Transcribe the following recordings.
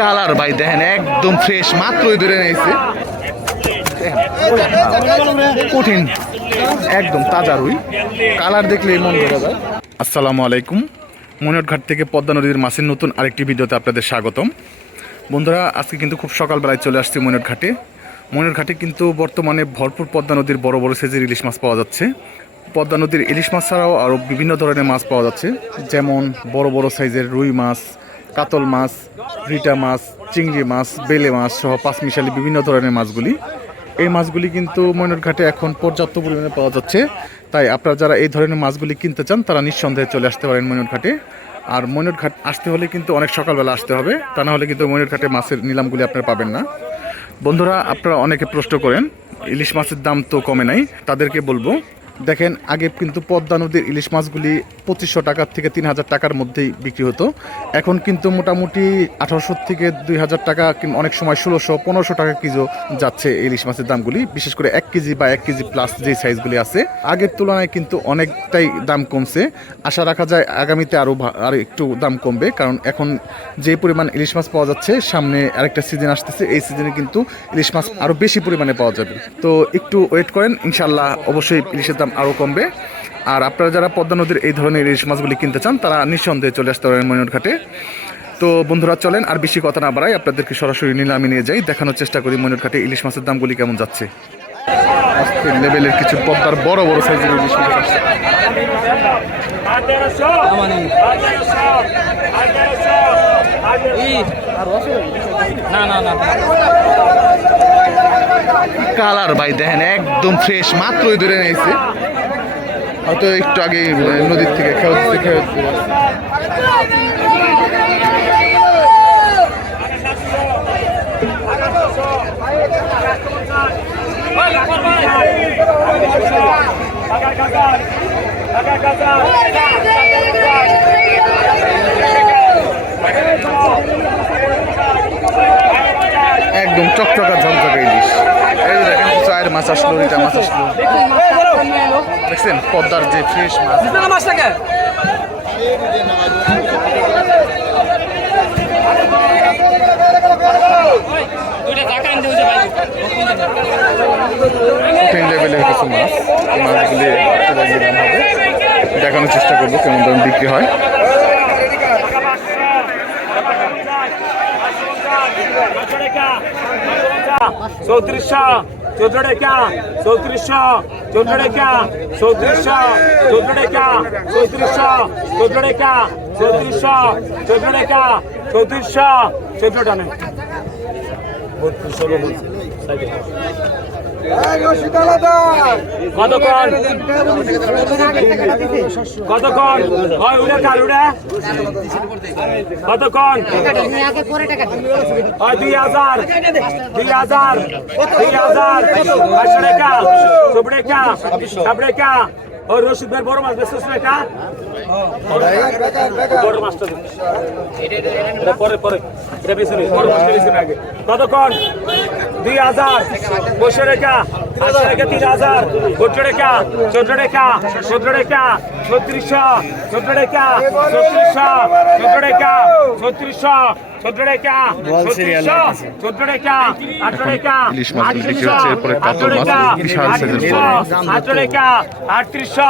Colour ভাই, দেখেন, একদম ফ্রেশ মাত্রই ধরে নিয়েছে। কঠিন, একদম তাজা রুই। কালার দেখলে মন যায়। আসসালামু আলাইকুম। মনিয়রঘাট থেকে পদ্মা নদীর মাছের নতুন আরেকটি ভিডিওতে আপনাদের স্বাগতম। বন্ধুরা, আজকে কিন্তু খুব সকালবেলায় চলে আসছি মনিয়রঘাটে মনিয়রঘাটে কিন্তু বর্তমানে ভরপুর পদ্মা নদীর বড় বড় সাইজের ইলিশ মাছ পাওয়া যাচ্ছে। পদ্মা নদীর ইলিশ মাছ ছাড়াও আরও বিভিন্ন ধরনের মাছ পাওয়া যাচ্ছে। যেমন বড় বড় সাইজের রুই মাছ কাতল মাছ, রিটা মাছ, চিংড়ি মাছ, বেলে মাছ সহ পাঁচমিশালি বিভিন্ন ধরনের মাছগুলি। এই মাছগুলি কিন্তু ময়নরঘাটে এখন পর্যাপ্ত পরিমাণে পাওয়া যাচ্ছে। তাই আপনারা যারা এই ধরনের মাছগুলি কিনতে চান, তারা নিঃসন্দেহে চলে আসতে পারেন ময়নরঘাটে। আর ময়নরঘাট আসতে হলে কিন্তু অনেক সকালবেলা আসতে হবে। তা না হলে কিন্তু ময়নরঘাটে মাছের নিলামগুলি আপনারা পাবেন না। বন্ধুরা, আপনারা অনেকে প্রশ্ন করেন, ইলিশ মাছের দাম তো কমে নাই, তাদেরকে বলব দেখেন, আগে কিন্তু পদ্মা নদীর ইলিশ মাছগুলি পঁচিশশো টাকার থেকে তিন হাজার টাকার মধ্যেই বিক্রি হতো। এখন কিন্তু মোটামুটি আঠারোশো থেকে দুই হাজার টাকা অনেক সময় ষোলোশো, পনেরোশো টাকা কিলো যাচ্ছে ইলিশ মাছের দামগুলি। বিশেষ করে এক কেজি বা এক কেজি প্লাস যে সাইজগুলি আছে। আগের তুলনায় কিন্তু অনেকটাই দাম কমছে। আশা রাখা যায় আগামীতে আরও আর একটু দাম কমবে। কারণ এখন যে পরিমাণ ইলিশ মাছ পাওয়া যাচ্ছে, সামনে আরেকটা সিজন আসতেছে। এই সিজনে কিন্তু ইলিশ মাছ আরও বেশি পরিমাণে পাওয়া যাবে। তো একটু ওয়েট করেন। ইনশাল্লাহ অবশ্যই ইলিশের দাম আরও কমবে। আর আপনারা যারা পদ্মা নদীর এই ধরনের ইলিশ মাছগুলি কিনতে চান তারা নিঃসন্দেহে চলে আসতে পারেন ময়ূর ঘাটে তো বন্ধুরা চলেন আর বেশি কথা না বাড়াই আপনাদেরকে সরাসরি নিলামে নিয়ে যাই দেখানোর চেষ্টা করি ময়ূর ঘাটে ইলিশ মাছের দামগুলি কেমন যাচ্ছে। আজকের লেভেলের কিছু পদ্মার বড় বড় সাইজের ইলিশ মাছ আসছে না না না। কালার ভাই দেখেন একদম ফ্রেশ মাত্রই ধরে নিয়েছে হয়তো একটু আগে নদীর থেকে খেয়ে দিচ্ছে খেয়ে একদম চকচকা ঝকঝকে ইলিশ। এই দেখেন, চায়ের মাছ আসলো, রিটা মাছ আসলো। দেখছেন? পদ্মার যে ফ্রেশ মাছ। কঠিন লেভেলের কিছু মাছ। মাছগুলি দেখানোর চেষ্টা করব, কেমন দাম বিক্রি হয়। চৌত্রিশশো চৌদ্দ টাকা চৌত্রিশশো চৌদ্দ টাকা চৌত্রিশশো চৌদ্দ টাকা চৌত্রিশশো চৌদ্দ টাকা চৌত্রিশশো চৌদ্দ টাকা চৌত্রিশশো চৌদ্দ টানে কতক্ষণ? কতক্ষণ? হয় উড়ে কার উড়ে? কতক্ষণ? হয় দুই হাজার। দুই হাজার। দুই হাজার। পাঁচশো টাকা সব টাকা সব টাকা ওই রশিদ ভাই বড় মাছ বড় মাছটা। এটা পরে পরে। মাছটা বেশি আগে কতক্ষণ দুই হাজার বসে রেখা আশি রেখা তিন হাজার চোদ্দ রেখা চোদ্দ রেখা চোদ্দ রেখা ছত্রিশশো চোদ্দ রেখা ছত্রিশশো চোদ্দ রেখা ছত্রিশশো চোদ্দ রেখা ছত্রিশশো চোদ্দ রেখা আঠারো রেখা বিশাল সাইজের বড় মাছ। আঠারো রেখা আটত্রিশশো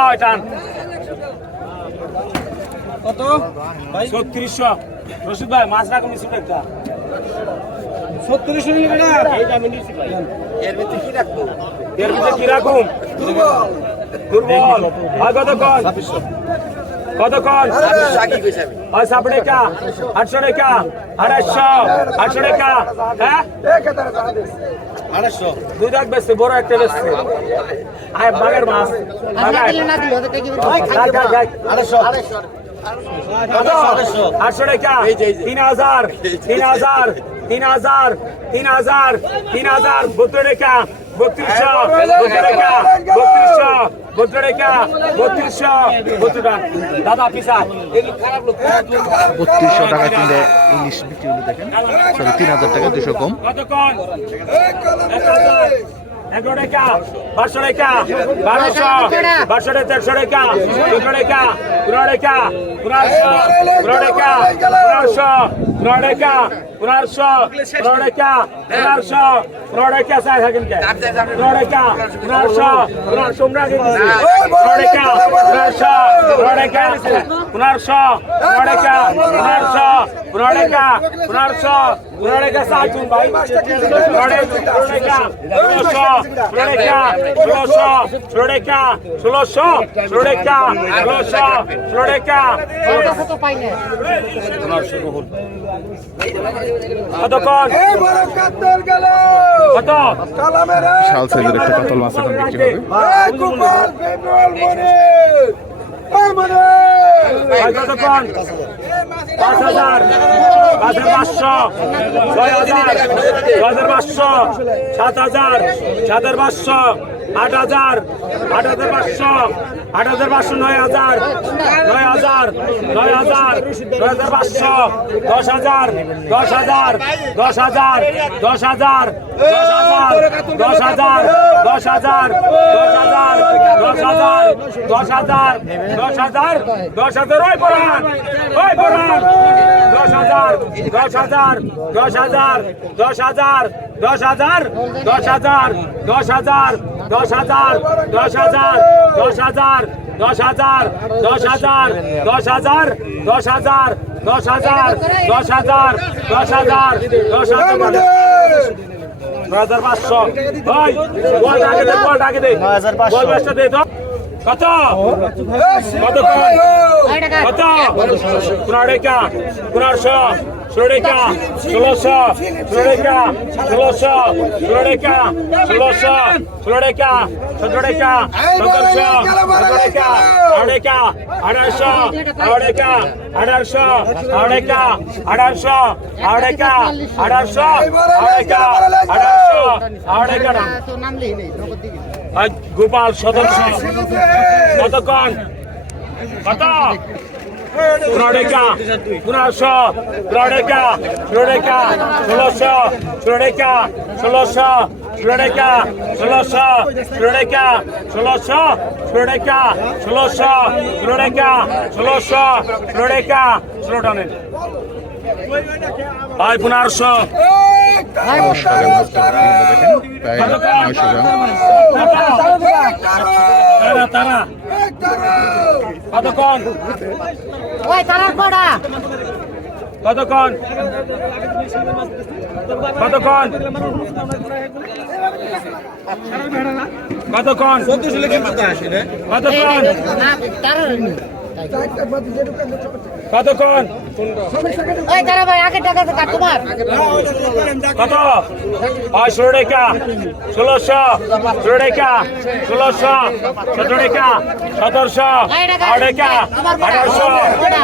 কত? ছত্রিশশো। রশিদ ভাই মাছ রাখুন কিছু একটা। ছত্রিশশো নিলে না এর ভিতরে কি রাখব? এর ভিতরে কি রাখুন দুর্বল। আর কতক্ষণ কতক্ষণ আর সাপড়ে টাকা আটশো টাকা আড়াইশো আটশো টাকা হ্যাঁ? দুই দাগ বেশি বড় একটা বেশি আয় বাগের মাছ। কত? আটশো টাকা। তিন হাজার তিন হাজার তিন হাজার তিন হাজার তিন হাজার বত্রিশ টাকা বত্রিশশো বত্রিশ টাকা বত্রিশশো বত্রিশ টাকা বত্রিশশো বত্রিশ টাকা। দাদা পিসা এগুলো খারাপ লোক বত্রিশশো টাকা কিনলে ইলিশ বিক্রি হলো দেখেন সরি তিন হাজার টাকা দুশো কম। কতক্ষণ? এগারো টাকা বারোশো টাকা, বারোশো বারোশো টাকা, তেরোশো টাকা চোদ্দ টাকা, পনেরো টাকা, পনেরোশো, পনেরো টাকা, পনেরোশো, পনেরো টাকা, পনেরোশো, পনেরো টাকা, পনেরোশো, পনেরো টাকা চাই থাকেন পনেরো ষোলোরেখা সার্জুন ভাই ষোলোরেখা ষোলোশো ষোলোরেখা ষোলোশো ষোলোরেখা ষোলোশো ষোলোরেখা কতক্ষণ কত শাল সাইজের একটা কাতল মাছ এখন বিক্রি হবে। পাঁচ হাজার পাঁচ হাজার পাঁচশো ছয় হাজার ছয় হাজার পাঁচশো সাত হাজার সাত হাজার পাঁচশো আট হাজার আট হাজার পাঁচশো আট হাজার পাঁচশো নয় হাজার নয় হাজার নয় হাজার নয় হাজার পাঁচশো দশ হাজার দশ হাজার দশ হাজার দশ হাজার দশ হাজার দশ হাজার দশ হাজার দশ হাজার দশ হাজার দশ হাজার দশ হাজার দশ হাজার ওই পড়ান ওই পড়ান দশ হাজার দশ হাজার দশ হাজার দশ হাজার দশ হাজার দশ হাজার দশ হাজার দশ হাজার দশ হাজার দশ হাজার দশ হাজার দশ হাজার দশ হাজার দশ হাজার দশ হাজার দশ হাজার দশ হাজার দশ হাজার কত? কত কত? পনেরো টাকা। পনেরোশো ষোলোকা ষোলোশো ষোলোকা ষোলোশো ষোলোকা ষোলোশো ষোলোকা সতেরোকা সতেরোশো সতেরোকা আড়েকা আড়াইশো আড়েকা আড়াইশো আড়েকা আড়াইশো আড়েকা আড়াইশো আড়েকা আড়াইশো আড়েকা গোপাল সদস্য কতক্ষণ কত পনেরো পনেরোশো পনেরো টাকা পনেরো টাকা ষোলোশো পনেরো টাকা ষোলোশো পনেরো টাকা ষোলোশো পনেরো টাকা ষোলোশো পনেরো টাকা ষোলোশো পনেরো টাকা ষোলোশো পনেরো টাকা ষোলোটা নেন তারা তারা। কতক্ষণ? ওই তারার কড়া কতক্ষণ? কতক্ষণ কতক্ষণ কতক্ষণ? ওই তারা ভাই আগের টাকা তো কাট তোমার। কত? হয় ষোলো টাকা। ষোলোশো ষোলো টাকা। ষোলোশো সতেরো টাকা। সতেরোশো আট টাকা আঠারোশো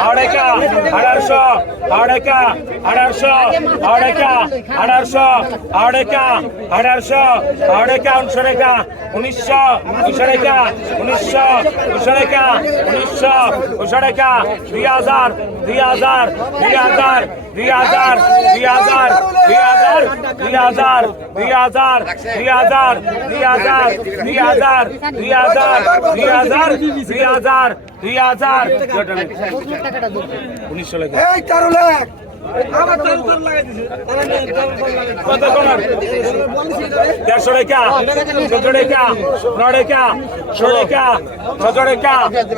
আট টাকা আঠারোশো আট টাকা আঠারোশো আট টাকা আঠারোশো আট আঠারোশো আট উনিশশো টাকা উনিশশো উনিশশো টাকা উনিশশো উনিশশো টাকা উনিশশো উনিশশো টাকা দুই হাজার দুই হাজার দুই হাজার দুই হাজার দুই হাজার দুই হাজার দুই হাজার টাকাটা দুধ উনিশশো লেখা এই তেরো লাখ দেড়শো টাকা চোদ্দ টাকা নয় টাকা ষোলো টাকা সতেরো টাকা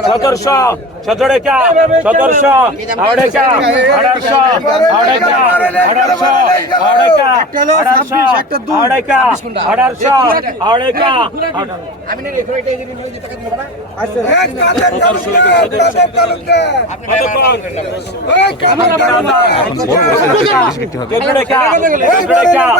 সতেরোশো সতেরো টাকা সতেরোশো আড়াই টাকা আঠারোশো আড়াই টাকা আঠারোশো আড়াই টাকা আঠারোশো আড়াই টাকা আঠারোশো আড়াই টাকা। এই কাদের তালুকদার। বড় বড় সাইজের ইলিশ কিনতে হবে ঠিক আছে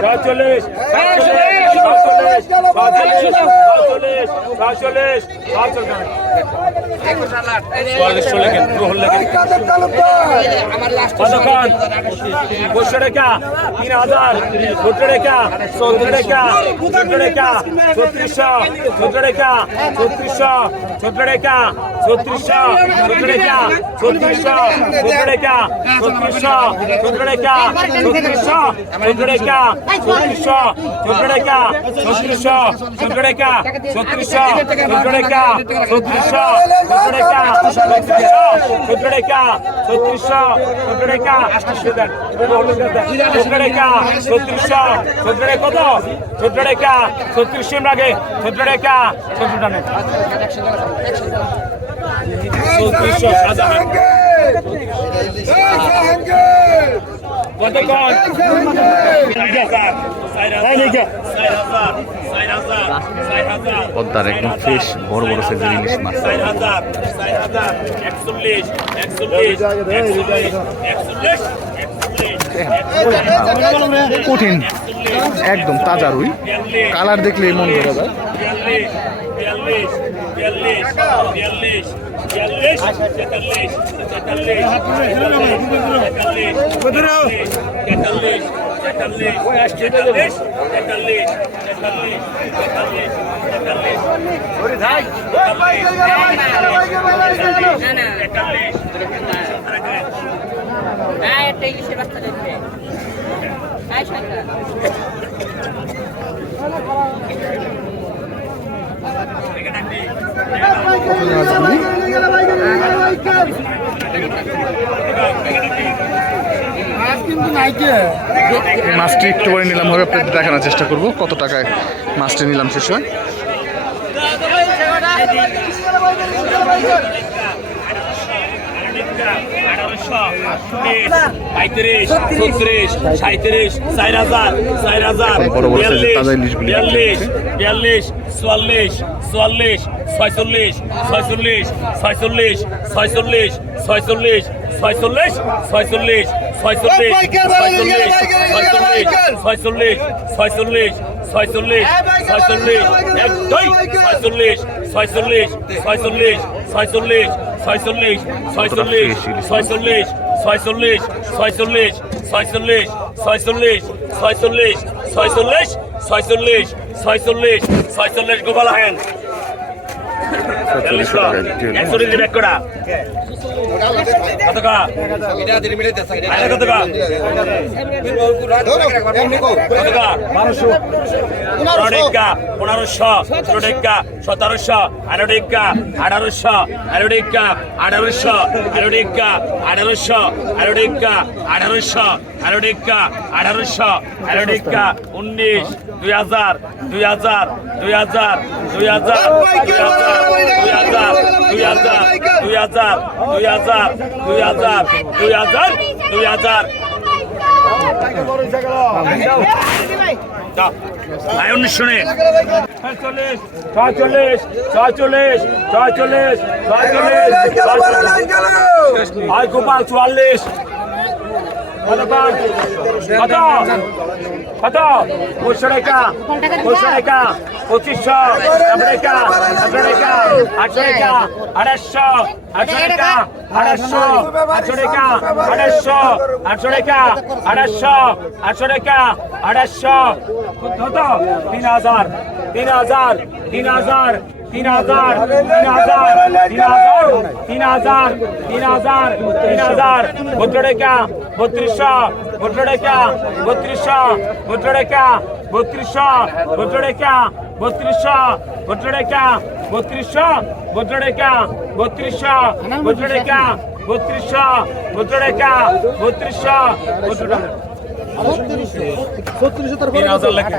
ছচল্লিশ কতক্ষণ বসে রেখা তিন হাজার সত্তর রেখা সত্তর রেখা সত্তর রেখা ছত্রিশশো সত্তর রেখা ছত্রিশশো সত্তর রেখা ছত্রিশশো রেখা ছত্রিশশো রেখা ছত্রিশশো রেখা ছত্রিশশো রেখা ছত্রিশশো রেখা ছত্রিশশো রেখা ছত্রিশশো রেখা ছত্রিশশো রেখা ছত্রিশশো রেখা ছত্রিশশো চোদ্দ রেখা ছত্রিশশো রেখা কত চোদ্দ রেখা ছত্রিশশো লাগে রেখা চোদ্দ টানে চৌত্রিশশো পদ্মার একদম ফ্রেশ বড় বড় সাইজের ইলিশ মাছ। কঠিন একদম তাজা রুই। কালার দেখলে মন ভরে যায়। একটা ইংলিশের বাচ্চা দেখবে তাই সরকার মাছটি একটু করে নিলাম হবে আপনাদের দেখানোর চেষ্টা করব। কত টাকায় মাছটি নিলাম শেষ হয় পঁয়ত্রিশ ছত্রিশ সাঁত্রিশ চার হাজার চার হাজার বড় বড় সাইজের তাজা ইলিশগুলি বিয়াল্লিশ বিয়াল্লিশ চুয়াল্লিশ চুয়াল্লিশ ছয়চল্লিশ ছয়চল্লিশ ছয়চল্লিশ ছয়চল্লিশ ছয়চল্লিশ ছয়চল্লিশ ছয়চল্লিশ ছয়চল্লিশ ছয়চল্লিশ ছয়চল্লিশ ছয়চল্লিশ ছয়চল্লিশ এক দুই ছয়চল্লিশ ছয়চল্লিশ ছয়চল্লিশ ছয়চল্লিশ ছয়চল্লিশ ছয়চল্লিশ ছয়চল্লিশ ছয়চল্লিশ ছয়চল্লিশ ছয়চল্লিশ ছয়চল্লিশ ছয়চল্লিশ ছয়চল্লিশ ছয়চল্লিশ ছয়চল্লিশ ছয়চল্লিশ গোপাল হেন সাতচল্লিশশো টাকায় পনেরোশো ষোলো টিকা সতেরোশো আঠারো টিকা আঠারোশো আঠারো টিকা আঠারোশো আঠারো টিকা আঠারোশো আঠারো টিকা আঠারোশো টাকা আঠারোশো আঠারো টাকা উনিশ দুই হাজার দুই হাজার দুই হাজার দুই হাজার দুই হাজার দুই হাজার দুই হাজার দুই হাজার দুই হাজার দুই হাজার দুই হাজার ভাই উনিশশো নে ছয়চল্লিশ ছয়চল্লিশ ছয়চল্লিশ ছয়চল্লিশ ছয়চল্লিশ আয় গোপাল চুয়াল্লিশ কত? কত পঁচিশশো টাকা পঁচিশশো টাকা পঁচিশশো টাকা নব্বই টাকা আটশো টাকা আড়াইশো আটশো টাকা আড়াইশো আটশো টাকা আড়াইশো আটশো টাকা আড়াইশো আটশো টাকা আড়াইশো কত তিন হাজার তিন হাজার তিন হাজার তিন হাজার তিন হাজার তিন হাজার তিন হাজার তিন হাজার তিন হাজার। বত্র টাকা বত্রিশশো বত্র টাকা বত্রিশশো বত্র টাকা বত্রিশশো বত্র টাকা বত্রিশশো বত্র টাকা বত্রিশশো বত্র টাকা বত্রিশশো বত্র টাকা বত্রিশশো বত্র টাকা বত্রিশশো বত্র টাকা তিন হাজার লেখা।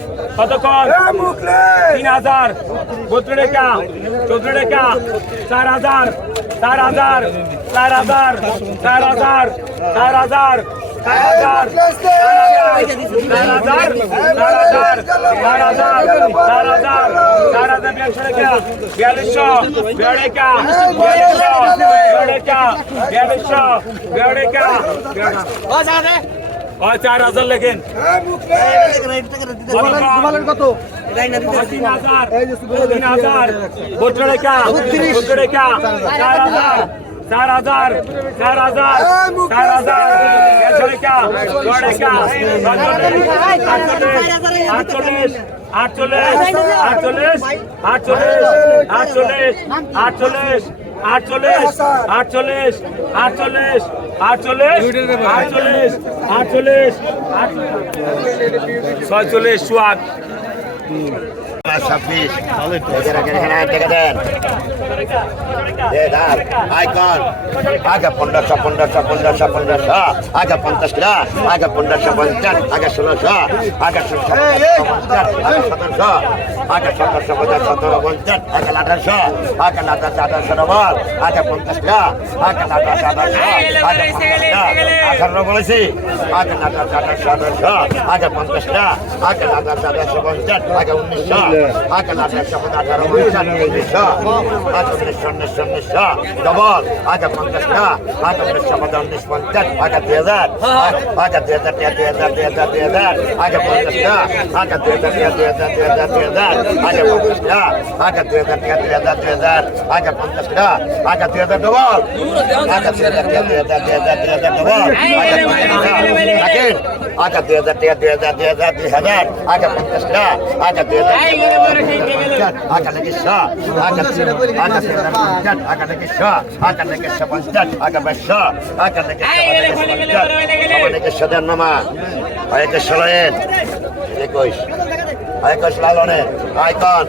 কতক্ষণ তিন হাজার। বত্রিশ টাকা চৌদ্দ টাকা চার হাজার। চার হাজার। চার হাজার। চার হাজার। চার হাজার। চার হাজার। চার হাজার। চার হাজার। চার হাজার। চার হাজার। বিয়াল্লিশশো টাকা বিয়াল্লিশশো বিয়াল্লিশ টাকা বিয়াল্লিশশো বিয়াল্লিশশো বিয়াল্লিশা ও চার লেখেন। চার চার চার আটচল্লিশ আটচল্লিশ আটচল্লিশ আটচল্লিশ আটচল্লিশ আটচল্লিশ আটচল্লিশ আটচল্লিশ আটচল্লিশ আটচল্লিশ আটচল্লিশ ছয়চল্লিশ চুয়াট ছাব্বিশ। এ দাঁড় আইকন আগে পনেরোশো পনেরোশো পনেরোশো পনেরোশো, আগে পঞ্চাশ কিলো আগে পনেরোশো পঞ্চাশ, আগে ষোলোশো আগে ষোলোশো আগে সতেরোশো আগে সতেরোশো পঞ্চাশ, সতেরো পঞ্চাশ, আগে আঠারোশো আগে আঠারোশো আঠারোশো ডবল আগে পঞ্চাশ কিলো আগে আঠারোশো আঠারোশো, আগে আঠারো বলেছি আগে আঠারোশো আঠারোশো আঠারোশো, আগে পঞ্চাশ কিলো আগে আঠারোশো আঠারোশো পঞ্চাশ, আগে উনিশশো, আগে আঠারোশো আঠারো উনিশশো, আগে উনিশশো উনিশশো ডবল আগে পঞ্চাশ কিলো আগে উনিশশো পঞ্চাশ পঞ্চাশ আগে দুই হাজার আগে দুই হাজার দুই হাজার দুই হাজার দুই হাজার আগে পঞ্চাশ কিলো আগে দুই হাজার দুই হাজার দুই হাজার দুই হাজার আগে পঞ্চাশ কিলো আগে দুই হাজার দুই হাজার দুই হাজার আগে পঞ্চাশ কিলো আগে দুই হাজার ডবল আগে দুই হাজার দুই হাজার দুই হাজার দুই হাজার ডবল আগে রাখেন আগে আচ্ছা দুই হাজার টাকা দুই হাজার দুই হাজার দুই হাজার। আচ্ছা পঞ্চাশ টাকা। আচ্ছা দুই হাজার। আচ্ছা নাকি শ আচ্ছা আচ্ছা আচ্ছা নাকি শ আচ্ছা নাকি শ পঞ্চাশ আচ্ছা বেশ শ আচ্ছা নাকি আমার নাকি সদের নামা আয়কে একুশ আয়কশ লালনের আয়কন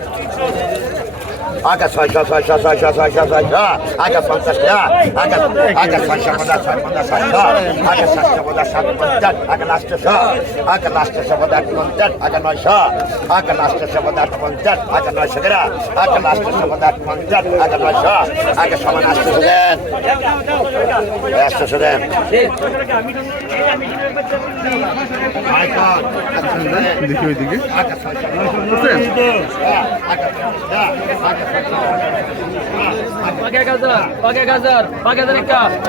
আইকন আগে ছয়শো ছয়শো ছয়শো ছয়শো ছয়শো আগে পঞ্চাশ টাকা আগে আগে ছয়শো পঞ্চাশ ছয় পঞ্চাশ ছয়শো আগে সাতশো পঞ্চাশ সাত পঞ্চাশ আগে লাস্টশো আগে লাস্টশো পঞ্চাশ পঞ্চাশ আগে নয়শো আগে লাস্টশো পঞ্চাশ পঞ্চাশ আগে নয়শো গ্রা আগে লাস্টশো পঞ্চাশ পঞ্চাশ আগে নয়শো আগে সমান আটশো দেন আটশো দেন দেখি ওইদিকে আগে পাকে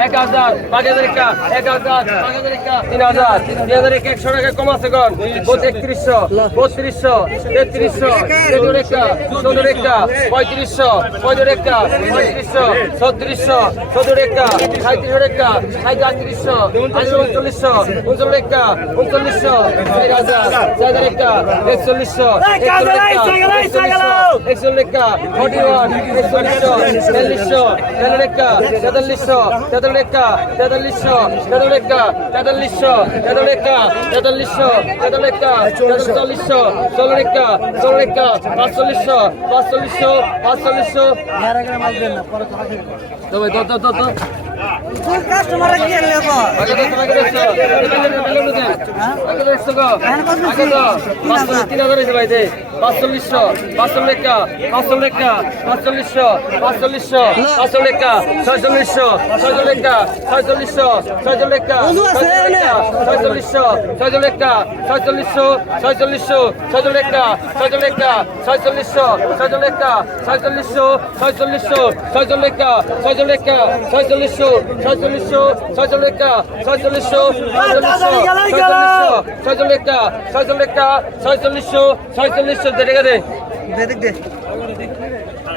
এক হাজার পাঁচ এক হাজার হাজার তিন হাজার এক একশো একত্রিশশো তেত্রিশশো পঁয়ত্রিশশো পঁয়ত্রিশশো ছত্রিশশো একটা উনচল্লিশশো উনচল্লিশশো হাজার চার হাজার একটা একচল্লিশশো একচল্লিশ একচল্লিশ 31 41 তেতাল্লিশশো তেতাল্লিশশো তেতাল্লিশশো তেতাল্লিশশো তেতাল্লিশশো তেতাল্লিশশো চল্লিশশো চল্লিশশো চল্লিশশো পাঁচচল্লিশশো পাঁচচল্লিশশো পাঁচচল্লিশশো তবে তো তো তো পাঁচচল্লিশশো পাঁচচল্লিশ পাঁচচল্লিশ পাঁচচল্লিশশো পাঁচচল্লিশশো পাঁচচল্লিশ ছয়চল্লিশশো ছয়চল্লিশ ছয়চল্লিশশো ছয়চল্লিশ ছয়চল্লিশশো ছয়চল্লিশ ছয়চল্লিশশো ছয়চল্লিশশো ছয়চল্লিশ ছয়চল্লিশ ছয়চল্লিশশো ছয়চল্লিশ ছয়চল্লিশশো ছয়চল্লিশশো ছয়চল্লিশ ছয়চল্লিশ ছয়চল্লিশ ছয়চল্লিশশো ছয়চল্লিশশো ছয়চল্লিশা ছয়চল্লিশশো ছয়চল্লিশশো ছয়চল্লিশা ছয়চল্লিশা ছয়চল্লিশশো ছয়চল্লিশশো দেখে দে। দেখ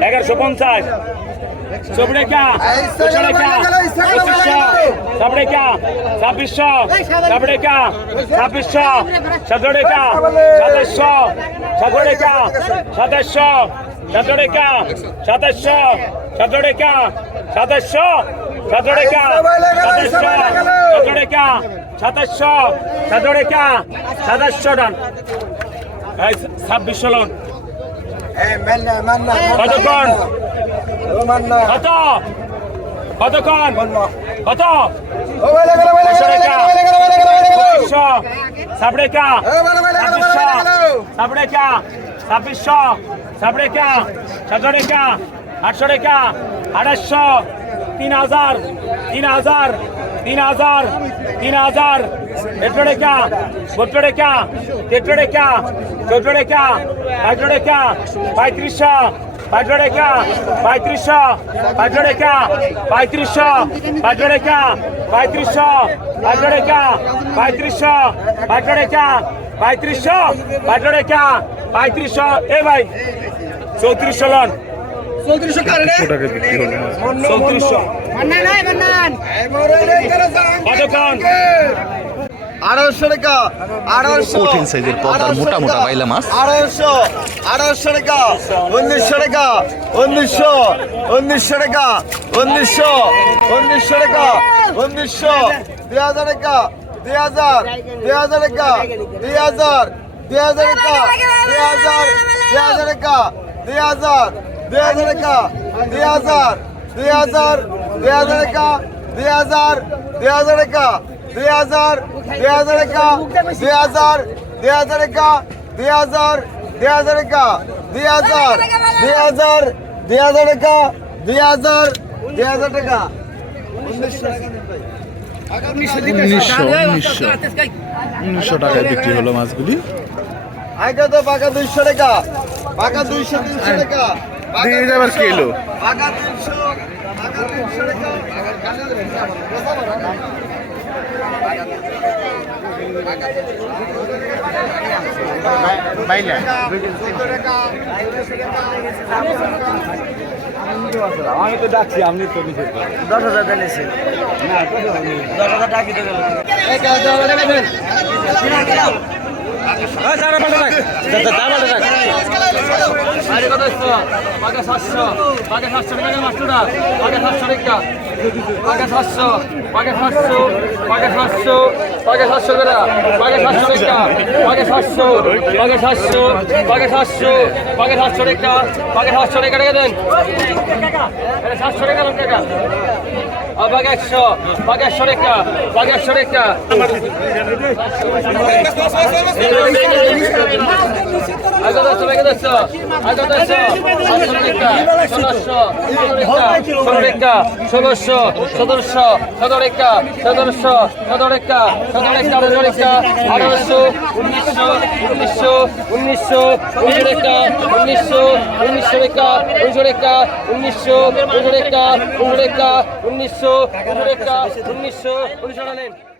এগারোশো পঞ্চাশ চুপ রেখা দুশো রেখা পঁচিশশো সব ছাব্বিশশো ছাব্বিশশো সাতরেকা সদস্য সাতরেকা সদস্য সাতরেকা সদস্য সাতরেকা সদস্য সাতরেকা সদস্য সাতরেকা সদস্য ডান। ছাব্বিশ লন। কতক্ষণ? কত? কতক্ষণ? কত? পাঁচশো রেখা পঁচিশশো সাবরেখা ছাব্বিশশো ছাব্বিশশো সাবরেখা সতেরো রেখা আটশো রেখা আড়াইশো তিন হাজার তিন হাজার তিন হাজার তিন হাজার এটো রেখা সত্তর রেখা তেত্র রেখা চৌদ্দ রেখা পঁয়ত্র রেখা পঁয়ত্রিশশো পঁয়ত্র রেখা পঁয়ত্রিশশো পঁয়ত্র রেখা পঁয়ত্রিশশো পঁয়ত্র রেখা পঁয়ত্রিশশো পঁয়ত্র রেখা পঁয়ত্রিশশো পঁয়ত্র রেখা পঁয়ত্রিশশো পঁয়ত্র রেখা পঁয়ত্রিশশো এ ভাই চৌত্রিশশো লন। চৌত্রিশশো টাকা চৌত্রিশশো। কতক্ষণ? আড়াইশো টাকা আড়াইশো। কঠিন সাইজের পদ্মার মোটা মোটা বাইলা মাছ। আড়াইশো। আড়াইশো টাকা, উনিশশো টাকা, উনিশশো উনিশশো টাকা, উনিশশো উনিশশো টাকা, উনিশশো দুই হাজার টাকা দুই হাজার দুই হাজার টাকা দুই হাজার দুই হাজার টাকা দুই হাজার দুই হাজার টাকা দুই হাজার দুই হাজার টাকা দুই হাজার দুই হাজার দুই হাজার টাকা দুই হাজার দুই হাজার টাকা দুই হাজার দুই হাজার টাকা দুই হাজার দুই হাজার টাকা দুই হাজার দুই হাজার টাকা দুই হাজার দুই হাজার দুই হাজার টাকা দুই হাজার দুই হাজার টাকা। উনিশশো উনিশশো উনিশশো টাকায় বিক্রি হলো মাছগুলি। আগে তো পাকা দুইশো টাকা পাকা দুইশো তিনশো টাকা দিয়ে যাবার কি পাকা তিনশো পাকা তিনশো টাকা। আমি তো ডাকছি আপনি তো দশ হাজার দিয়েছে। দশ হাজার টাকা দিতে পাকে সাতশো, পাকে সাতশো পাকে সাতশো পাকে সাতশো, পাকে সাতশো, পাকে সাতশো, পাকে সাতশো টাকা, পাকে সাতশো টাকা, পাকে সাতশো, টাকা, পাকে সাতশো টাকা টাকা দেন। সাতশো টাকা টাকা। পাকে একশো, পাকে একশো টাকা, পাকে একশো টাকা। রেখা ষোলোশো রেখা সতেরোশো সতেরো রেখা সতেরোশো সতেরো রেখা সতেরো রেখা আঠারোশো উনিশশো উনিশশো উনিশশো উনিশশো রেখা উনিশশো উনিশশো রেখা উনিশশো রেখা উনিশশো উনিশশো রেখা উনিশশো রেখা উনিশশো উনিশশো উনিশশো উনিশশো